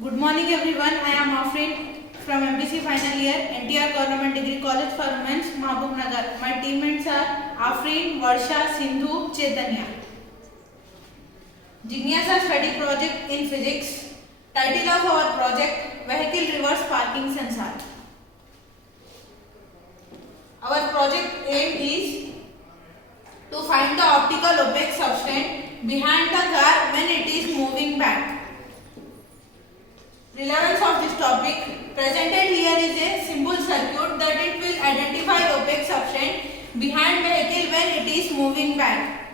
Good morning everyone. I am Afrin from MBC final year, NTR Government Degree College for Women, Mahbub Nagar. My teammates are Afrin, Varsha, Sindhu, Chaitanya. Jignasa study project in physics. Title of our project: Vehicle Reverse Parking Sensor. Our project aim is to find the optical opaque substance behind the car when it is moving back. Relevance of this topic: presented here is a simple circuit that it will identify opaque substance behind vehicle when it is moving back.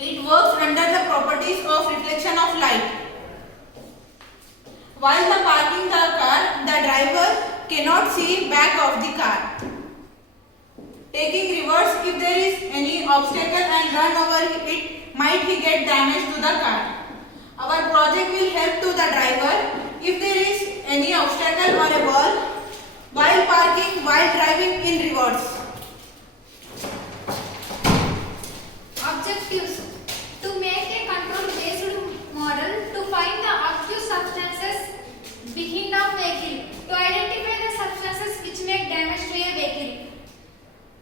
It works under the properties of reflection of light. While the parking the car, the driver cannot see back of the car. Taking reverse, if there is any obstacle and run over it, might he get damage to the car. Our project will help to the driver if there is any obstacle or a wall while parking, while driving in reverse. Objectives: to make a control-based model to find the active substances behind a vehicle, to identify the substances which make damage to a vehicle.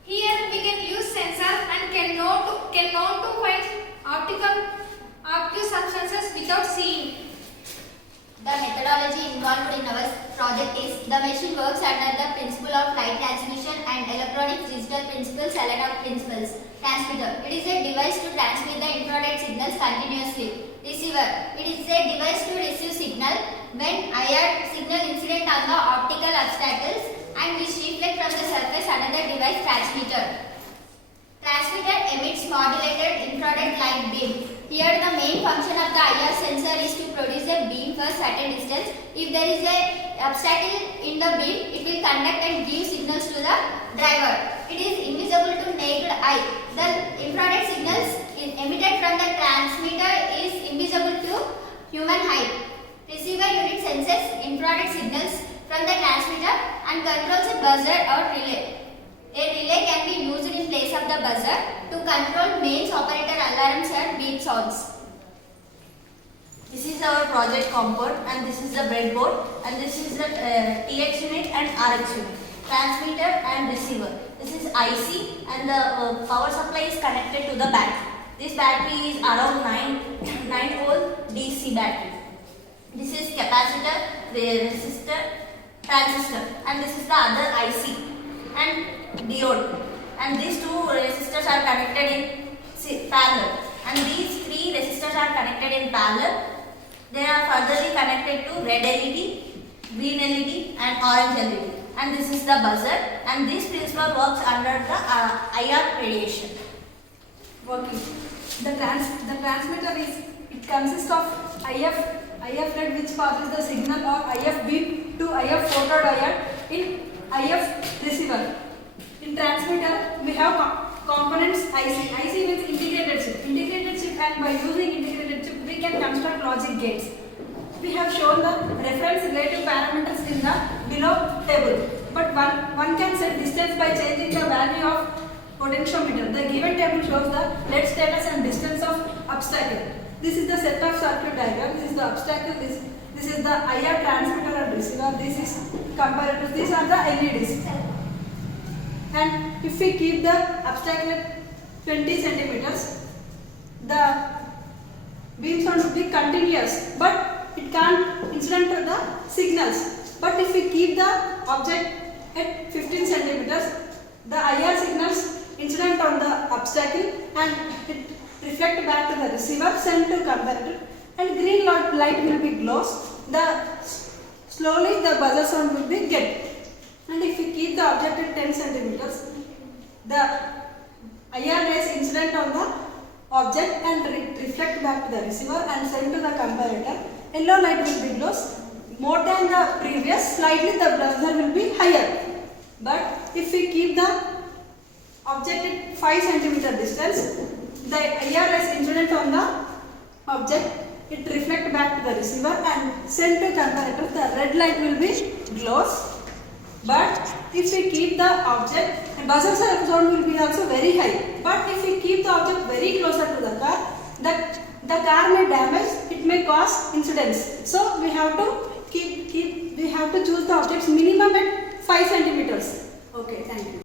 Here we can use sensors and can know to find active substances without seeing. The methodology involved in our project is the machine works under the principle of light transmission and electronic digital principles, Selenoid principles. Transmitter: it is a device to transmit the infrared signals continuously. Receiver: it is a device to receive signal when IR signal incident on the optical obstacles and which reflect from the surface under the device. Transmitter: transmitter emits modulated infrared light beam. Here the main function of the IR sensor is to produce a beam for certain distance. If there is a obstacle in the beam, it will conduct and give signals to the driver. It is invisible to naked eye. The infrared signals emitted from the transmitter is invisible to human eye. Receiver unit senses infrared signals from the transmitter and controls a buzzer or relay. A relay can be used in place of the buzzer to control mains operator alarms and beep sounds. This is our project compound and this is the breadboard and this is the TX unit and RX unit, transmitter and receiver. This is IC and the power supply is connected to the battery. This battery is around 9 volt DC battery. This is capacitor, resistor, transistor, and this is the other IC and diode, and these two resistors are connected in parallel, and these three resistors are connected in parallel. They are furtherly connected to red LED, green LED and orange LED, and this is the buzzer, and this principle works under the IR radiation. Working. The transmitter consists of IF LED which passes the signal or IF beam to IF photodiode in IF receiver. In transmitter we have components IC. IC means integrated chip. Integrated chip, and by using integrated chip we can construct logic gates. We have shown the reference relative parameters in the below table. But one can set distance by changing the value of potentiometer. The given table shows the lead status and distance of obstacle. This is the set of circuit diagram. This is the obstacle. This is the IR transmitter and receiver. This is comparator. These are the LEDs. And if we keep the obstacle at 20 centimeters, the beam sound would be continuous, but it can't incident to the signals. But if we keep the object at 15 centimeters, the IR signals incident on the obstacle and it reflect back to the receiver, sent to comparator, and green light will be glows. Slowly the buzzer sound will be get. And if we keep the object at 10 centimeters, the IR rays incident on the object and reflect back to the receiver and send to the comparator. Yellow light will be glows. More than the previous, slightly the buzzer will be higher. But if we keep the object at 5 centimeter distance, the IR rays incident on the object, it reflect back to the receiver and send to comparator. The red light will be glows. But if we keep the object, the buzzer sound will be also very high. But if we keep the object very closer to the car may damage, it it may cause incidents. So we have to we have to choose the objects minimum at 5 centimeters. Okay, thank you.